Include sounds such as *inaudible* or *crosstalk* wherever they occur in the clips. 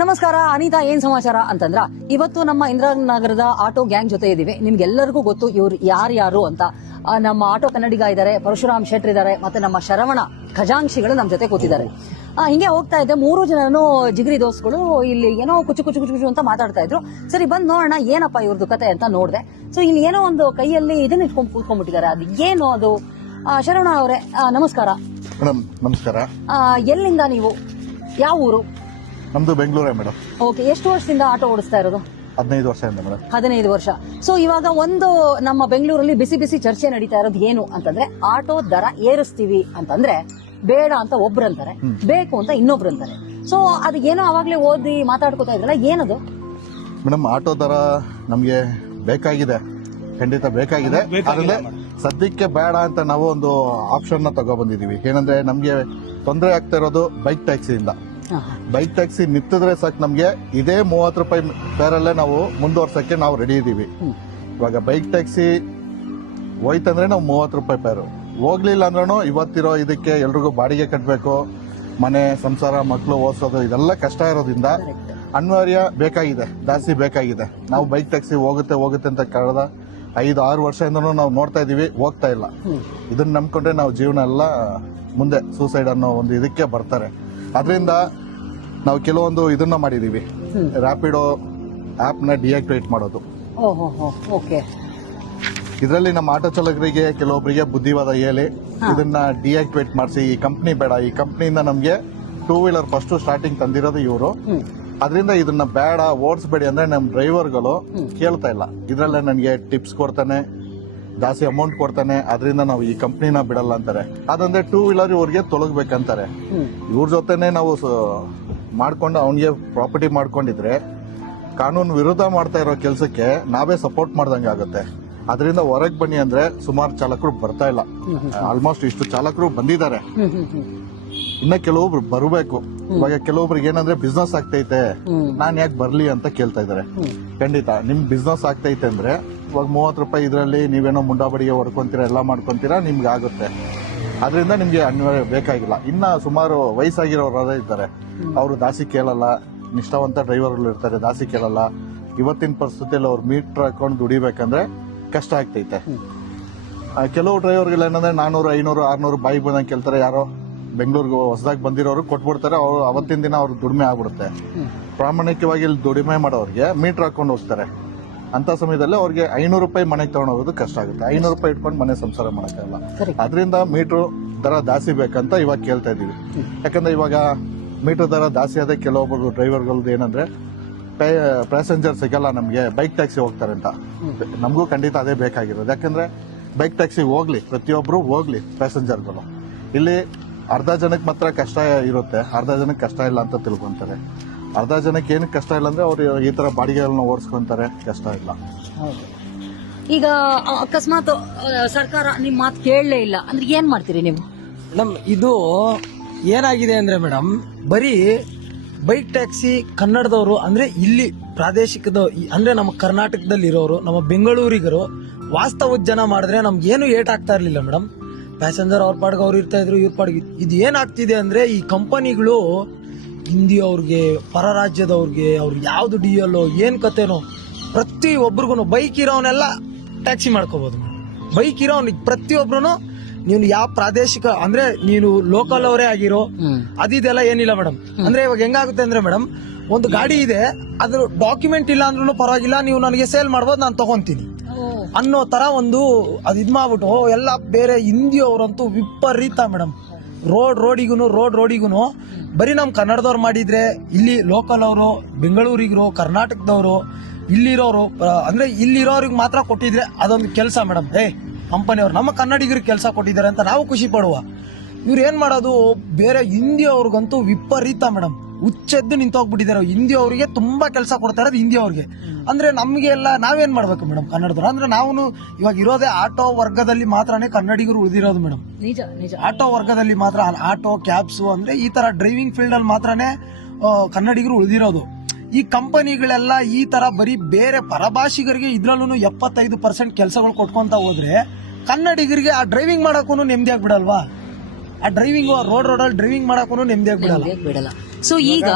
ನಮಸ್ಕಾರ ಅನಿತಾ ಏನ್ ಸಮಾಚಾರ ಅಂತಂದ್ರ ಇವತ್ತು ನಮ್ಮ ಇಂದಿರಾನಗರದ ಆಟೋ ಗ್ಯಾಂಗ್ ಜೊತೆ ಇದೀವಿ. ನಿಮ್ಗೆಲ್ಲರಿಗೂ ಗೊತ್ತು ಇವ್ರು ಯಾರ್ಯಾರು ಅಂತ. ನಮ್ಮ ಆಟೋ ಕನ್ನಡಿಗ ಇದ್ದಾರೆ ಪರಶುರಾಮ್ ಶೆಟ್ರ್ ಇದ್ದಾರೆ ಮತ್ತೆ ನಮ್ಮ ಶರವಣ ಖಜಾಂಕ್ಷಿಗಳು ನಮ್ಮ ಜೊತೆ ಕೂತಿದ್ದಾರೆ. ಹಿಂಗೆ ಹೋಗ್ತಾ ಇದ್ದೆ. ಮೂರು ಜನನು ಜಿಗ್ರಿ ದೋಸ್ಗಳು ಇಲ್ಲಿ ಏನೋ ಕುಚು ಕುಚು ಕುಚು ಕುಚು ಅಂತ ಮಾತಾಡ್ತಾ ಇದ್ರು. ಸರಿ ಬಂದ್ ನೋಡೋಣ ಏನಪ್ಪ ಇವ್ರದ್ದು ಕತೆ ಅಂತ ನೋಡಿದೆ. ಸೊ ಇಲ್ಲಿ ಏನೋ ಒಂದು ಕೈಯಲ್ಲಿ ಇದನ್ನ ಇಟ್ಕೊಂಡು ಕೂತ್ಕೊಂಡ್ಬಿಟ್ಟಿದ್ದಾರೆ. ಅದು ಏನು ಅದು? ಶರವಣ ಅವರೇ ನಮಸ್ಕಾರ. ಮೇಡಮ್ ನಮಸ್ಕಾರ. ಎಲ್ಲಿಂದ ನೀವು? ಯಾವ ಊರು ನಮ್ದು ಬೆಂಗಳೂರೇ ಮೇಡಮ್. ಓಕೆ ಎಷ್ಟು ವರ್ಷದಿಂದ ಆಟೋ ಓಡಿಸ್ತಾ ಇರೋದು? ಹದಿನೈದು ವರ್ಷದಿಂದ ಮೇಡಮ್. ಹದಿನೈದು ವರ್ಷ. ಸೊ ಇವಾಗ ಒಂದು ನಮ್ಮ ಬೆಂಗಳೂರಲ್ಲಿ ಬಿಸಿ ಬಿಸಿ ಚರ್ಚೆ ನಡೀತಾ ಇರೋದು ಏನು ಅಂತಂದ್ರೆ ಆಟೋ ದರ ಏರಿಸ್ತೀವಿ ಅಂತಂದ್ರೆ ಬೇಡ ಅಂತ ಒಬ್ರು ಅಂತಾರೆ ಬೇಕು ಅಂತ ಇನ್ನೊಬ್ರು ಅಂತಾರೆ. ಸೊ ಅದು ಏನೋ ಅವಾಗಲೇ ಓದಿ ಮಾತಾಡ್ಕೊತಾ ಇದ್ರಲ್ಲ ಏನದು? ಮೇಡಮ್ ಆಟೋ ದರ ನಮ್ಗೆ ಬೇಕಾಗಿದೆ. ಖಂಡಿತ ಬೇಕಾಗಿದೆ. ಆದ್ರೆ ಸದ್ಯಕ್ಕೆ ಬೇಡ ಅಂತ ನಾವು ಒಂದು ಆಪ್ಷನ್ನ ತಗೊಬಂದಿದೀವಿ ಏನಂದ್ರೆ ನಮ್ಗೆ ತೊಂದರೆ ಆಗ್ತಾ ಇರೋದು ಬೈಕ್ ಟ್ಯಾಕ್ಸಿಯಿಂದ ಬೈಕ್ ಟ್ಯಾಕ್ಸಿ ನಿಂತಿದ್ರೆ ಸಾಕು ನಮಗೆ. ಇದೇ ಮೂವತ್ತು ರೂಪಾಯಿ ಫೇರಲ್ಲೇ ನಾವು ಮುಂದುವರ್ಸೋಕ್ಕೆ ನಾವು ರೆಡಿ ಇದೀವಿ. ಹ್ಮ್. ಇವಾಗ ಬೈಕ್ ಟ್ಯಾಕ್ಸಿ ಹೋಯ್ತಂದ್ರೆ ನಾವು ಮೂವತ್ತು ರೂಪಾಯಿ ಫೇರು ಹೋಗ್ಲಿಲ್ಲ ಅಂದ್ರೂ ಇವತ್ತಿರೋ ಇದಕ್ಕೆ ಎಲ್ರಿಗೂ ಬಾಡಿಗೆ ಕಟ್ಟಬೇಕು ಮನೆ ಸಂಸಾರ ಮಕ್ಕಳು ಓದಿಸೋದು ಇದೆಲ್ಲ ಕಷ್ಟ ಇರೋದ್ರಿಂದ. ಅನಿವಾರ್ಯ ಬೇಕಾಗಿದೆ ಜಾಸ್ತಿ ಬೇಕಾಗಿದೆ. ನಾವು ಬೈಕ್ ಟ್ಯಾಕ್ಸಿ ಹೋಗುತ್ತೆ ಹೋಗುತ್ತೆ ಅಂತ ಕಳೆದ ಐದು ಆರು ವರ್ಷದಿಂದನೂ ನಾವು ನೋಡ್ತಾ ಇದೀವಿ ಹೋಗ್ತಾ ಇಲ್ಲ. ಇದನ್ನ ನಂಬ್ಕೊಂಡ್ರೆ ನಾವು ಜೀವನ ಎಲ್ಲ ಮುಂದೆ ಸೂಸೈಡ್ ಅನ್ನೋ ಒಂದು ಇದಕ್ಕೆ ಬರ್ತಾರೆ. ಅದರಿಂದ ನಾವು ಕೆಲವೊಂದು ಇದನ್ನ ಮಾಡಿದೀವಿ. ಹ್ಮ್. ರ್ಯಾಪಿಡೋ ನ ಡಿಆಕ್ಟಿವೇಟ್ ಮಾಡೋದು. ಓಕೆ. ಇದರಲ್ಲಿ ನಮ್ಮ ಆಟೋ ಚಾಲಕರಿಗೆ ಕೆಲವೊಬ್ಬರಿಗೆ ಬುದ್ಧಿವಾದ ಹೇಳಿ ಇದನ್ನ ಡಿಆಕ್ಟಿವೇಟ್ ಮಾಡಿಸಿ ಈ ಕಂಪ್ನಿ ಬೇಡ ಈ ಕಂಪ್ನಿಯಿಂದ ನಮಗೆ ಟೂ ವೀಲರ್ ಫಸ್ಟ್ ಸ್ಟಾರ್ಟಿಂಗ್ ತಂದಿರೋದು ಇವರು. ಅದರಿಂದ ಇದನ್ನ ಬೇಡ ಓಡಿಸ್ಬೇಡಿ ಅಂದ್ರೆ ನಮ್ಮ ಡ್ರೈವರ್ಗಳು ಕೇಳ್ತಾ ಇಲ್ಲ. ಇದರಲ್ಲೇ ನನಗೆ ಟಿಪ್ಸ್ ಕೊಡ್ತಾನೆ. ಜಾಸ್ತಿ ಅಮೌಂಟ್ ಕೊಡ್ತಾನೆ ಅದರಿಂದ ನಾವು ಈ ಕಂಪ್ನಿನ ಬಿಡಲ್ಲ ಅಂತಾರೆ. ಅದಂದ್ರೆ ಟೂ ವೀಲರ್ ಇವ್ರಿಗೆ ತೊಲಗ್ಬೇಕಂತಾರೆ. ಇವ್ರ ಜೊತೆನೆ ನಾವು ಮಾಡ್ಕೊಂಡು ಅವನಿಗೆ ಪ್ರಾಪರ್ಟಿ ಮಾಡ್ಕೊಂಡಿದ್ರೆ ಕಾನೂನು ವಿರುದ್ಧ ಮಾಡ್ತಾ ಇರೋ ಕೆಲಸಕ್ಕೆ ನಾವೇ ಸಪೋರ್ಟ್ ಮಾಡ್ದಂಗೆ ಆಗುತ್ತೆ. ಅದರಿಂದ ಹೊರಗೆ ಬನ್ನಿ ಅಂದ್ರೆ ಸುಮಾರು ಚಾಲಕರು ಬರ್ತಾ ಇಲ್ಲ. ಆಲ್ಮೋಸ್ಟ್ ಇಷ್ಟು ಚಾಲಕರು ಬಂದಿದ್ದಾರೆ. ಇನ್ನ ಕೆಲವೊಬ್ರು ಬರಬೇಕು. ಇವಾಗ ಕೆಲವೊಬ್ರಿಗೆ ಏನಂದ್ರೆ ಬಿಸ್ನೆಸ್ ಆಗ್ತೈತೆ. ನಾನ್ ಯಾಕೆ ಬರ್ಲಿ ಅಂತ ಕೇಳ್ತಾ ಇದಾರೆ. ಖಂಡಿತ. ನಿಮ್ ಬಿಸ್ನೆಸ್ ಆಗ್ತೈತೆ ಅಂದ್ರೆ ಇವಾಗ ಮೂವತ್ ರೂಪಾಯಿ ಇದರಲ್ಲಿ ನೀವೇನೋ ಮುಂಡಾಬಡಿಗೆ ಹೊಡ್ಕೊಂತೀರಾ ಎಲ್ಲ ಮಾಡ್ಕೊಂತೀರಾ ನಿಮ್ಗೆ ಆಗುತ್ತೆ. ಅದರಿಂದ ನಿಮ್ಗೆ ಅನಿವಾರ್ಯ ಬೇಕಾಗಿಲ್ಲ. ಇನ್ನ ಸುಮಾರು ವಯಸ್ಸಾಗಿರೋರು ಇದ್ದಾರೆ. ಅವರು ದಾಸಿ ಕೇಳಲ್ಲ. ನಿಷ್ಠಾವಂತ ಡ್ರೈವರ್ಗಳು ಇರ್ತಾರೆ ದಾಸಿ ಕೇಳಲ್ಲ. ಇವತ್ತಿನ ಪರಿಸ್ಥಿತಿಯಲ್ಲಿ ಅವ್ರು ಮೀಟರ್ ಹಾಕೊಂಡು ದುಡಿಬೇಕಂದ್ರೆ ಕಷ್ಟ ಆಗ್ತೈತೆ. ಕೆಲವು ಡ್ರೈವರ್ಗಳೇನಂದ್ರೆ ನಾನೂರು ಐನೂರು ಆರ್ನೂರು ಬಾಯಿ ಬಂದಂಗೆ ಕೇಳ್ತಾರೆ. ಯಾರೋ? ಬೆಂಗಳೂರಿಗೆ ಹೊಸದಾಗಿ ಬಂದಿರೋರು ಕೊಟ್ಬಿಡ್ತಾರೆ. ಅವ್ರು ಅವತ್ತಿನ ದಿನ ಅವ್ರ ದುಡಿಮೆ ಆಗ್ಬಿಡುತ್ತೆ. ಪ್ರಾಮಾಣಿಕವಾಗಿ ಇಲ್ಲಿ ದುಡಿಮೆ ಮಾಡೋರಿಗೆ ಮೀಟರ್ ಹಾಕೊಂಡು ಹೋಗ್ತಾರೆ. ಅಂತ ಸಮಯದಲ್ಲಿ ಅವ್ರಿಗೆ ಐನೂರು ರೂಪಾಯಿ ಮನೆಗೆ ತಗೊಂಡು ಹೋಗೋದು ಕಷ್ಟ ಆಗುತ್ತೆ. ಐನೂರು ರೂಪಾಯಿ ಇಟ್ಕೊಂಡು ಮನೆ ಸಂಸಾರ ಮಾಡೋಕ್ಕಾಗಲ್ಲ. ಅದರಿಂದ ಮೀಟ್ರು ದರ ಜಾಸ್ತಿ ಬೇಕಂತ ಇವಾಗ ಕೇಳ್ತಾ ಇದ್ದೀವಿ. ಯಾಕಂದ್ರೆ ಇವಾಗ ಮೀಟರ್ ದರ ಜಾಸ್ತಿ ಆದ ಕೆಲವೊಬ್ಬರು ಡ್ರೈವರ್ಗಳದ್ದು ಏನಂದ್ರೆ ಪ್ಯಾಸೆಂಜರ್ ಸಿಗಲ್ಲ ನಮಗೆ ಬೈಕ್ ಟ್ಯಾಕ್ಸಿ ಹೋಗ್ತಾರೆ ಅಂತ. ನಮಗೂ ಖಂಡಿತ ಅದೇ ಬೇಕಾಗಿರೋದು. ಯಾಕಂದ್ರೆ ಬೈಕ್ ಟ್ಯಾಕ್ಸಿ ಹೋಗ್ಲಿ ಪ್ರತಿಯೊಬ್ಬರು ಹೋಗ್ಲಿ ಪ್ಯಾಸೆಂಜರ್ಗಳು. ಇಲ್ಲಿ ಅರ್ಧ ಜನಕ್ಕೆ ಮಾತ್ರ ಕಷ್ಟ ಇರುತ್ತೆ ಅರ್ಧ ಜನಕ್ಕೆ ಕಷ್ಟ ಇಲ್ಲ ಅಂತ ತಿಳ್ಕೊತಾರೆ. ಅರ್ಧ ಜನಕ್ಕೆ ಏನಕ್ಕೆ ಕಷ್ಟ ಇಲ್ಲ ಅಂದ್ರೆ ಅವ್ರು ಈ ತರ ಬಾಡಿಗೆಗಳನ್ನ ಓಡಿಸ್ಕೊಂತಾರೆ ಕಷ್ಟ ಇಲ್ಲ. ಹೌದು. ಈಗ ಅಕಸ್ಮಾತ್ ಸರ್ಕಾರ ನಿಮ್ ಮಾತು ಕೇಳಲೇ ಇಲ್ಲ ಅಂದ್ರೆ ಏನ್ ಮಾಡ್ತೀರಿ ನೀವು? ಮೇಡಮ್ ಇದು ಏನಾಗಿದೆ ಅಂದ್ರೆ ಮೇಡಮ್ ಬರೀ ಬೈಕ್ ಟ್ಯಾಕ್ಸಿ ಕನ್ನಡದವರು ಅಂದ್ರೆ ಇಲ್ಲಿ ಪ್ರಾದೇಶಿಕದ ಅಂದ್ರೆ ನಮ್ಮ ಕರ್ನಾಟಕದಲ್ಲಿ ಇರೋರು ನಮ್ಮ ಬೆಂಗಳೂರಿಗರು ವಾಸ್ತವ ಜನ ಮಾಡಿದ್ರೆ ನಮ್ಗೆ ಏನು ಏಟ್ ಆಗ್ತಾ ಇರ್ಲಿಲ್ಲ ಮೇಡಮ್. ಪ್ಯಾಸೆಂಜರ್ ಅವ್ರ ಪಾಡ್ಗೆ ಅವ್ರು ಇರ್ತಾ ಇದ್ರು ಇವ್ರ ಪಾಡ್ಗೆ ಇದು ಏನಾಗ್ತಿದೆ ಅಂದರೆ ಈ ಕಂಪನಿಗಳು ಹಿಂದಿ ಅವ್ರಿಗೆ ಪರ ರಾಜ್ಯದವ್ರಿಗೆ ಅವ್ರು ಯಾವ್ದು ಡಿ ಎಲ್ಲೋ ಏನು ಕತೆನೋ ಪ್ರತಿ ಒಬ್ರಿಗೂ ಬೈಕ್ ಇರೋನೆಲ್ಲ ಟ್ಯಾಕ್ಸಿ ಮಾಡ್ಕೋಬೋದು. ಬೈಕ್ ಇರೋನಿಗೆ ಪ್ರತಿಯೊಬ್ರು ನೀನು ಯಾವ ಪ್ರಾದೇಶಿಕ ಅಂದ್ರೆ ನೀನು ಲೋಕಲ್ ಅವರೇ ಆಗಿರೋ ಅದಿದೆಲ್ಲ ಏನಿಲ್ಲ ಮೇಡಮ್ ಅಂದ್ರೆ ಇವಾಗ ಹೆಂಗಾಗುತ್ತೆ ಅಂದ್ರೆ ಮೇಡಮ್ ಒಂದು ಗಾಡಿ ಇದೆ ಅದ್ರ ಡಾಕ್ಯುಮೆಂಟ್ ಇಲ್ಲ ಅಂದ್ರೂ ಪರವಾಗಿಲ್ಲ ನೀವು ನನಗೆ ಸೇಲ್ ಮಾಡ್ಬೋದು ನಾನು ತಗೊಂತೀನಿ. ಅನ್ನೋ ತರ ಒಂದು ಅದು ಇದ್ ಮಾಡ್ಬಿಟ್ಟು ಎಲ್ಲ ಬೇರೆ ಹಿಂದಿಯವರಂತೂ ವಿಪರೀತ ಮೇಡಮ್ ರೋಡ್ ರೋಡಿಗೂ ರೋಡ್ ರೋಡಿಗೂ ಬರೀ ನಮ್ಮ ಕನ್ನಡದವ್ರು ಮಾಡಿದ್ರೆ, ಇಲ್ಲಿ ಲೋಕಲ್ ಅವರು ಬೆಂಗಳೂರಿಗರು, ಕರ್ನಾಟಕದವರು, ಇಲ್ಲಿರೋರು ಅಂದ್ರೆ ಇಲ್ಲಿರೋರಿಗೆ ಮಾತ್ರ ಕೊಟ್ಟಿದ್ರೆ ಅದೊಂದು ಕೆಲಸ ಮೇಡಮ್ ಏ, ಕಂಪನಿಯವ್ರು, ನಮ್ಮ ಕನ್ನಡಿಗರಿಗೆ ಕೆಲಸ ಕೊಟ್ಟಿದ್ದಾರೆ ಅಂತ ನಾವು ಖುಷಿ ಪಡುವ. ಇವ್ರು ಏನ್ ಮಾಡೋದು, ಬೇರೆ ಹಿಂದಿ ಅವ್ರಿಗಂತೂ ವಿಪರೀತ ಮೇಡಮ್ ಹುಚ್ಚೆದ್ದು ನಿಂತೋಗ್ಬಿಟ್ಟಿದ್ದಾರೆ ಹಿಂದಿ ಅವರಿಗೆ ತುಂಬಾ ಕೆಲಸ ಕೊಡ್ತಾ ಇರೋದು ಹಿಂದಿ ಅವ್ರಿಗೆ. ಅಂದ್ರೆ ನಮ್ಗೆ ಎಲ್ಲ ನಾವೇನ್ ಮಾಡ್ಬೇಕು ಮೇಡಮ್ ಕನ್ನಡದವ್ರು? ಅಂದ್ರೆ ನಾವು ಇವಾಗ ಇರೋದೇ ಆಟೋ ವರ್ಗದಲ್ಲಿ ಮಾತ್ರನೇ ಕನ್ನಡಿಗರು ಉಳಿದಿರೋದು ಮೇಡಮ್. ನಿಜ ನಿಜ. ಆಟೋ ವರ್ಗದಲ್ಲಿ ಮಾತ್ರ ಆಟೋ ಕ್ಯಾಬ್ಸ್ ಅಂದ್ರೆ ಈ ತರ ಡ್ರೈವಿಂಗ್ ಫೀಲ್ಡ್ ಅಲ್ಲಿ ಮಾತ್ರನೇ ಕನ್ನಡಿಗರು ಉಳಿದಿರೋದು. ಈ ಕಂಪನಿಗಳೆಲ್ಲ ಈ ತರ ಬರೀ ಬೇರೆ ಪರಭಾಷಿಗರಿಗೆ ಇದ್ರಲ್ಲೂ ಎಪ್ಪತ್ತೈದು ಪರ್ಸೆಂಟ್ ಕೆಲಸಗಳು ಕೊಟ್ಕೊಂತ ಹೋದ್ರೆ ಕನ್ನಡಿಗರಿಗೆ ಆ ಡ್ರೈವಿಂಗ್ ಮಾಡಕ್ಕೂ ನೆಮ್ಮದಿ ಆಗ್ಬಿಡಲ್ವಾ? ಆ ಡ್ರೈವಿಂಗ್ ರೋಡ್ ರೋಡಲ್ಲಿ ಡ್ರೈವಿಂಗ್ ಮಾಡಕ್ಕೂ ನೆಮ್ಮದಿ ಆಗ್ಬಿಡಲ್ಲ. ಬಿಡಲ್ಲ ಸೊ ಈಗ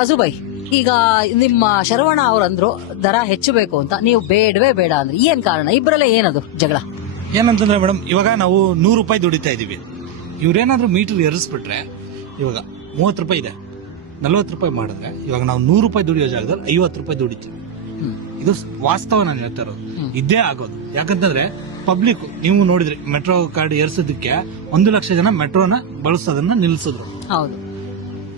ಅಜುಬೈ ಈಗ ನಿಮ್ಮ ಶರವಣ ಅವ್ರಂದ್ರು ದರ ಹೆಚ್ಚಬೇಕು ಅಂತ. ನೀವು ಬೇಡವೇ ಬೇಡ ಅಂದ್ರೆ ಏನ್ ಕಾರಣ? ಇಬ್ಬರಲ್ಲೇ ಏನದು ಜಗಳ? ಏನಂತಂದ್ರೆ ಮೇಡಮ್ ಇವಾಗ ನಾವು ನೂರು ರೂಪಾಯಿ ದುಡಿತಾ ಇದೀವಿ. ಇವ್ರೇನಾದ್ರೂ ಮೀಟರ್ ಏರಿಸ್ಬಿಟ್ರೆ ಇವಾಗ ಮೂವತ್ತು ರೂಪಾಯಿ ಇದೆ. ನಲ್ವತ್ತು ರೂಪಾಯಿ ಮಾಡಿದ್ರೆ ಇವಾಗ ನಾವು ನೂರು ರೂಪಾಯಿ ದುಡಿಯೋ ಜಾಗದಲ್ಲಿ ಐವತ್ತು ರೂಪಾಯಿ ದುಡಿತೀವಿ. ಇದು ವಾಸ್ತವ ನಾನು ಹೇಳ್ತಾ ಇರೋದು. ಇದೇ ಆಗೋದು. ಯಾಕಂತಂದ್ರೆ ಪಬ್ಲಿಕ್ ನೀವು ನೋಡಿದ್ರಿ ಮೆಟ್ರೋ ಕಾರ್ಡ್ ಏರ್ಸೋದಕ್ಕೆ ಒಂದು ಲಕ್ಷ ಜನ ಮೆಟ್ರೋನ ಬಳಸೋದನ್ನ ನಿಲ್ಸಿದ್ರು. ಹೌದು.